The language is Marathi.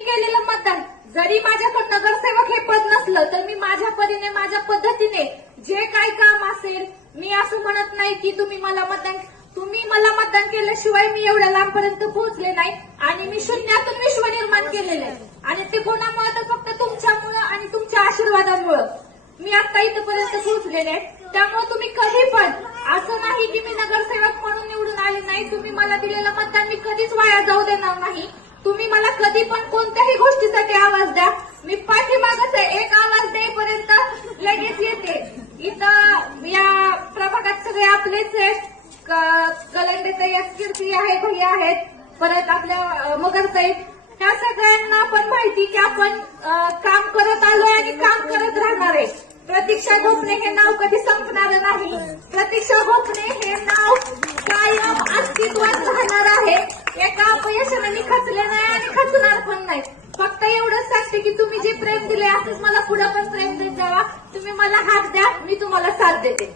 केलेलं मतदान जरी माझ्याकडे नगरसेवक हे पद नसलं तर मी माझ्या परीने माझ्या पद्धतीने जे काय काम असेल मी असं म्हणत नाही की तुम्ही मला मतदान केल्याशिवाय मी एवढ्या लांबपर्यंत पोहोचले नाही आणि मी शून्यातून विश्व निर्माण केलेलं आहे आणि ते कोणामुळे तर फक्त तुमच्यामुळं आणि तुमच्या आशीर्वादामुळं मी आता इथपर्यंत पोहोचलेले आहे. त्यामुळे तुम्ही कधी पण असं नाही की मी नगरसेवक म्हणून निवडून आले नाही. तुम्ही मला दिलेलं मतदान मी कधीच वाया जाऊ देणार नाही. तुम्ही मला कधी पण कोणत्याही गोष्टीसाठी आवाज द्या. मी पाठीमागच आहे. एक आवाज देईपर्यंत लगेच येते. इथं या प्रभागात सगळे आपलेच आहेत. कलंडेताई कीर्ती आहे, भैया आहेत, परत आपल्या मगरताई, त्या सगळ्यांना पण माहिती की आपण काम करत आलोय आणि काम करत राहणार आहे. प्रतीक्षा गोपने हे नाव कधी संपणार नाही. प्रतीक्षा गोपने हे नाव कायम अस्तित्वात राहणार आहे. एका अपयशाने मी खचले नाही आणि खचणार पण नाही. फक्त एवढंच सांगते की तुम्ही जे प्रेम दिले असंच मला पुढे पण प्रेम देत जावा. तुम्ही मला हात द्या, मी तुम्हाला साथ देते.